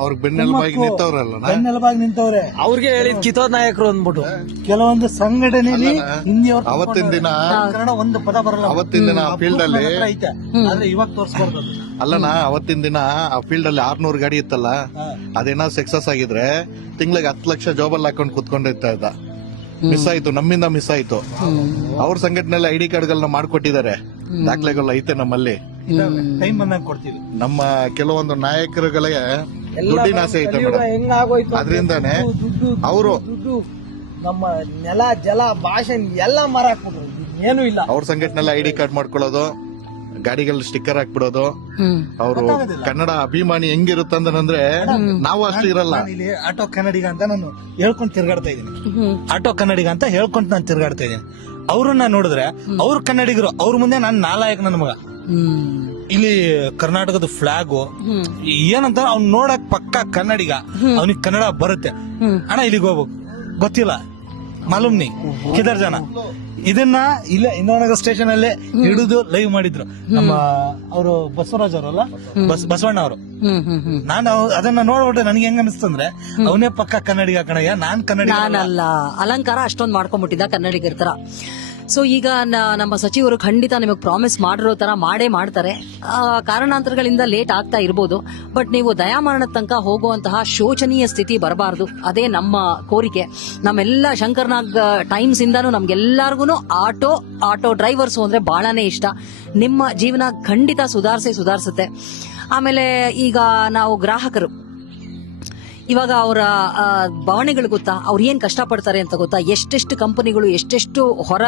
ಅವ್ರಿಗೆ ಬೆನ್ನೆಲುಬಾಗಿ ನಿಂತವ್ರಲ್ಲ ಬೆನ್ನೆಲುಬಾಗಿ ನಿಂತವ್ರೆ. ಅವ್ರಿಗೆ ಹೇಳಿದ್ ಕಿತೋದ್ ನಾಯಕರು ಅಂದ್ಬಿಟ್ಟು. ಕೆಲವೊಂದು ಸಂಘಟನೆಯಲ್ಲಿ ಹಿಂದಿ ಅವತ್ತಿನ ದಿನ? ಕನ್ನಡ ಒಂದು ಪದ ಬರಲ್ಲ. ಅವತ್ತಿನ ದಿನ ಆ ಫೀಲ್ಡ್ ಅಲ್ಲಿ ಐತೆ. ಆದ್ರೆ ಇವಾಗ ತೋರಿಸ್ಬಾರ್ದು ಅಲ್ಲನಾ ಅಲ್ಲನ? ಅವತ್ತಿನ ದಿನ ಆ ಫೀಲ್ಡ್ ಅಲ್ಲಿ ಆರ್ನೂರು ಗಾಡಿ ಇತ್ತಲ್ಲ? ಅದೇನೋ ಸಕ್ಸಸ್ ಆಗಿದ್ರೆ ತಿಂಗಳಿಗೆ ಹತ್ತು ಲಕ್ಷ ಜಾಬಲ್ಲಿ ಹಾಕೊಂಡು ಕುತ್ಕೊಂಡಿರ್ತಾ ಇದ್ದ. ಮಿಸ್ ಆಯ್ತು ನಮ್ಮಿಂದ ಮಿಸ್ ಆಯ್ತು. ಅವ್ರ ಸಂಘಟನೆಲ್ಲ ಐಡಿ ಕಾರ್ಡ್ಗಳನ್ನ ಮಾಡ್ಕೊಟ್ಟಿದ್ದಾರೆ. ದಾಖಲೆಗಳು ಐತೆ ನಮ್ಮಲ್ಲಿ. ಟೈಮ್ ಬಂದಾಗ ಕೊಡ್ತೀವಿ. ನಮ್ಮ ಕೆಲವೊಂದು ನಾಯಕರುಗಳಿಗೆ ದುಡ್ಡಿನ ಆಸೆ ಐತೆ ಮೇಡಮ್. ಅದ್ರಿಂದಾನೆ ಅವ್ರು- ನಮ್ಮ ನೆಲ ಜಲ ಭಾಷೆ ಎಲ್ಲ ಮಾರಾಕ್ಬಿಟ್ರು. ಏನು ಇಲ್ಲ. ಅವ್ರ ಸಂಘಟನೆಲ್ಲ ಐ ಡಿ ಕಾರ್ಡ್ ಮಾಡ್ಕೊಳ್ಳೋದು. ಗಾಡಿಗಳಲ್ಲಿ ಸ್ಟಿಕ್ಕರ್ ಹಾಕ್ಬಿಡೋದು. ಅವರು ಕನ್ನಡ ಅಭಿಮಾನಿ ಹೆಂಗಿರುತ್ತಂದ್ರೆ ನಾವು ಅಷ್ಟು ಇರಲ್ಲ. ಇಲ್ಲಿ ಆಟೋ ಕನ್ನಡಿಗ ಅಂತ ನಾನು ಹೇಳ್ಕೊಂಡು ತಿರ್ಗಾಡ್ತಾ ಇದ್ದೀನಿ. ಆಟೋ ಕನ್ನಡಿಗ ಅಂತ ಹೇಳ್ಕೊಂಡು ನಾನು ತಿರ್ಗಾಡ್ತಾ ಇದ್ದೀನಿ. ಅವ್ರನ್ನ ನೋಡಿದ್ರೆ ಅವ್ರ ಕನ್ನಡಿಗರು ಅವ್ರ ಮುಂದೆ ನಾನು ನಾಲಾಯಕ್ ನನ್ನ ಮಗ. ಇಲ್ಲಿ ಕರ್ನಾಟಕದ ಫ್ಲಾಗ್ ಏನಂತ ಅವ್ನ್ ನೋಡಕ್ ಪಕ್ಕ ಕನ್ನಡಿಗ ಅವನಿಗೆ ಕನ್ನಡ ಬರುತ್ತೆ. ಅಣ್ಣ ಇಲ್ಲಿಗೆ ಹೋಗ್ಬೇಕು. ಗೊತ್ತಿಲ್ಲ? ಮಾಲೂಮ್ನಿ ಕಿದರ್ ಜನ ಇದನ್ನ ಇಲ್ಲ ಇಂದ್ರನಗರ ಸ್ಟೇಷನ್ ಅಲ್ಲೇ ಹಿಡಿದು ಲೈವ್ ಮಾಡಿದ್ರು. ನಮ್ಮ ಅವರು ಬಸವರಾಜ್ ಅವರಲ್ಲ ಬಸ್ ಬಸವಣ್ಣ ಅವರು. ನಾನು ಅದನ್ನ ನೋಡ್ಬಿಟ್ಟು ನನಗೆ ಹೆಂಗ ಅನಿಸ್ತಂದ್ರೆ ಅವನೇ ಪಕ್ಕ ಕನ್ನಡಿಗ ಕಣಯ್ಯ ನಾನ್ ಕನ್ನಡಿಗ ಅಲಂಕಾರ ಅಷ್ಟೊಂದು ಮಾಡ್ಕೊಂಡ್ಬಿಟ್ಟಿದ್ದ ಕನ್ನಡಿಗರ ತರ. ಸೊ ಈಗ ನಮ್ಮ ಸಚಿವರು ಖಂಡಿತ ನಿಮಗೆ ಪ್ರಾಮಿಸ್ ಮಾಡಿರೋ ತರ ಮಾಡೇ ಮಾಡ್ತಾರೆ. ಕಾರಣಾಂತರಗಳಿಂದ ಲೇಟ್ ಆಗ್ತಾ ಇರ್ಬೋದು. ಬಟ್ ನೀವು ದಯಾಮರಣದ ತನಕ ಹೋಗುವಂತಹ ಶೋಚನೀಯ ಸ್ಥಿತಿ ಬರಬಾರದು. ಅದೇ ನಮ್ಮ ಕೋರಿಕೆ. ನಮ್ಮೆಲ್ಲ ಶಂಕರ್ನಾಗ್ ಟೈಮ್ಸ್ ಇಂದಾನು ನಮ್ಗೆಲ್ಲರಿಗೂ ಆಟೋ ಆಟೋ ಡ್ರೈವರ್ಸ್ ಅಂದ್ರೆ ಬಹಳನೇ ಇಷ್ಟ. ನಿಮ್ಮ ಜೀವನ ಖಂಡಿತ ಸುಧಾರಿಸೇ, ಸುಧಾರಿಸುತ್ತೆ. ಆಮೇಲೆ ಈಗ ನಾವು ಗ್ರಾಹಕರು. ಇವಾಗ ಅವರ ಭಾವನೆಗಳು ಗೊತ್ತಾ? ಅವ್ರು ಏನ್ ಕಷ್ಟಪಡ್ತಾರೆ ಅಂತ ಗೊತ್ತಾ? ಎಷ್ಟೆಷ್ಟು ಕಂಪನಿಗಳು ಎಷ್ಟೆಷ್ಟು ಹೊರ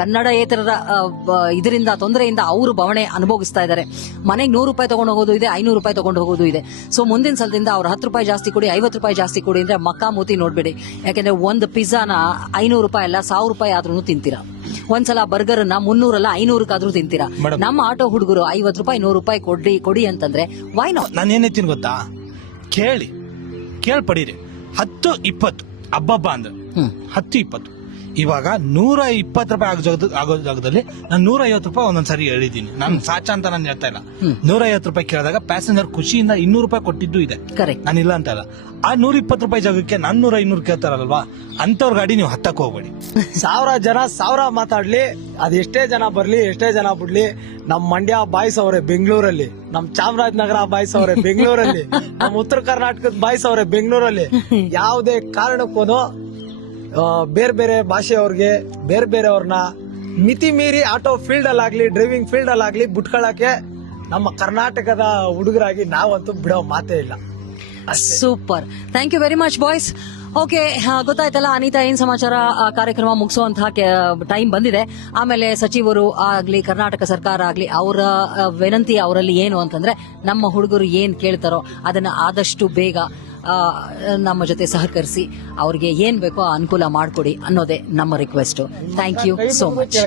ಕನ್ನಡೇತರರ ಇದರಿಂದ ತೊಂದರೆಯಿಂದ ಅವರು ಭಾವನೆ ಅನುಭವಿಸ್ತಾ ಇದ್ದಾರೆ. ಮನೆಗೆ ನೂರು ರೂಪಾಯಿ ತಗೊಂಡು ಹೋಗೋದು ಇದೆ ಐನೂರು ರೂಪಾಯಿ ತಗೊಂಡು ಹೋಗೋದು ಇದೆ. ಸೊ ಮುಂದಿನ ಸಲದಿಂದ ಅವ್ರು ಹತ್ತು ರೂಪಾಯಿ ಜಾಸ್ತಿ ಕೊಡಿ ಐವತ್ತು ರೂಪಾಯಿ ಜಾಸ್ತಿ ಕೊಡಿ ಅಂದ್ರೆ ಮಕ್ಕಾ ಮೂತಿ ನೋಡ್ಬೇಡಿ. ಯಾಕಂದ್ರೆ ಒಂದು ಪಿಜ್ಜಾನ ಐನೂರು ರೂಪಾಯಿ ಅಲ್ಲ ಸಾವಿರ ರೂಪಾಯಿ ಆದ್ರೂ ತಿಂತೀರಾ? ಒಂದ್ಸಲ ಬರ್ಗರ್ನ ಮುನ್ನೂರಲ್ಲ ಐನೂರಕ್ಕಾದ್ರೂ ತಿಂತೀರಾ. ನಮ್ಮ ಆಟೋ ಹುಡುಗರು ಐವತ್ತು ರೂಪಾಯಿ ನೂರು ರೂಪಾಯಿ ಕೊಡಿ ಕೊಡಿ ಅಂತಂದ್ರೆ ವೈನೋ ನಾಟ್ ನಾನು ತಿನ್ ಗೊತ್ತಾ? ಕೇಳಿ. ಕೇಳ್ ಪಡೀರಿ ಹತ್ತು ಇಪ್ಪತ್ತು. ಅಬ್ಬಬ್ಬ ಅಂದ್ರೆ. ಹತ್ತು ಇಪ್ಪತ್ತು. ಇವಾಗ ನೂರ ಇಪ್ಪತ್ತು ರೂಪಾಯಿ ಆಗೋ ಜಾಗದ ಆಗೋ ಜಾಗದಲ್ಲಿ ನಾನು ನೂರ ಐವತ್ತು ರೂಪಾಯಿ ಒಂದೊಂದ್ಸರಿ ಹೇಳಿದ್ದೀನಿ. ನಾನು ಸಾಚ ಅಂತ ನಾನು ಹೇಳ್ತಾ ಇಲ್ಲ. ನೂರ ಐವತ್ತು ರೂಪಾಯಿ ಕೇಳಿದಾಗ ಪ್ಯಾಸೆಂಜರ್ ಖುಷಿಯಿಂದ ಇನ್ನೂರು ರೂಪಾಯಿ ಕೊಟ್ಟಿದ್ದು ಇದೆ. ಕರೆಕ್ಟ್ ನಾನು ಇಲ್ಲ ಅಂತ ಇಲ್ಲ. ಆ ನೂರ ಇಪ್ಪತ್ತು ರೂಪಾಯಿ ಜಾಗಕ್ಕೆ ನಾನ್ನೂರ ಐನೂರು ಕೇಳ್ತಾರಲ್ವಾ? ಅಂತವ್ರ ಗಾಡಿ ನೀವು ಹತ್ತಕ್ಕೆ ಹೋಗ್ಬೇಡಿ. ಸಾವಿರ ಜನ ಸಾವಿರ ಮಾತಾಡ್ಲಿ ಅದ್ ಎಷ್ಟೇ ಜನ ಬರ್ಲಿ ಎಷ್ಟೇ ಜನ ಬಿಡ್ಲಿ ನಮ್ ಮಂಡ್ಯ ಬಾಯ್ಸ್ ಅವ್ರೆ ಬೆಂಗಳೂರಲ್ಲಿ ನಮ್ ಚಾಮರಾಜನಗರ ಬಾಯ್ಸ್ ಅವರೇ ಬೆಂಗಳೂರಲ್ಲಿ ನಮ್ ಉತ್ತರ ಕರ್ನಾಟಕದ ಬಾಯ್ಸ್ ಅವರೇ ಬೆಂಗಳೂರಲ್ಲಿ *laughs* ಯಾವುದೇ ಕಾರಣಕ್ಕೂ ಬೇರೆ ಬೇರೆ ಭಾಷೆಯವ್ರಿಗೆ, ಬೇರೆ ಬೇರೆ ಅವ್ರನ್ನ ಮಿತಿ ಮೀರಿ ಆಟೋ ಫೀಲ್ಡ್ ಅಲ್ಲಾಗ್ಲಿ ಡ್ರೈವಿಂಗ್ ಫೀಲ್ಡ್ ಅಲ್ಲಾಗ್ಲಿ ಬಿಟ್ಕೊಳ್ಳಕ್ಕೆ ನಮ್ಮ ಕರ್ನಾಟಕದ ಹುಡುಗರಾಗಿ ನಾವಂತೂ ಬಿಡೋ ಮಾತೇ ಇಲ್ಲ. Super thank you very much boys okay ಗೊತ್ತಾಯ್ತಲ್ಲ, ಅನಿತಾ, ಏನ್ ಸಮಾಚಾರ? ಕಾರ್ಯಕ್ರಮ ಮುಗಿಸುವಂತಹ ಟೈಮ್ ಬಂದಿದೆ. ಆಮೇಲೆ ಸಚಿವರು ಆಗ್ಲಿ, ಕರ್ನಾಟಕ ಸರ್ಕಾರ ಆಗ್ಲಿ, ಅವರ ವಿನಂತಿ ಅವರಲ್ಲಿ ಏನು ಅಂತಂದ್ರೆ, ನಮ್ಮ ಹುಡುಗರು ಏನ್ ಕೇಳ್ತಾರೋ ಅದನ್ನ ಆದಷ್ಟು ಬೇಗ ನಮ್ಮ ಜೊತೆ ಸಹಕರಿಸಿ ಅವ್ರಿಗೆ ಏನ್ ಬೇಕೋ ಅನುಕೂಲ ಮಾಡಿಕೊಡಿ ಅನ್ನೋದೇ ನಮ್ಮ request thank you so much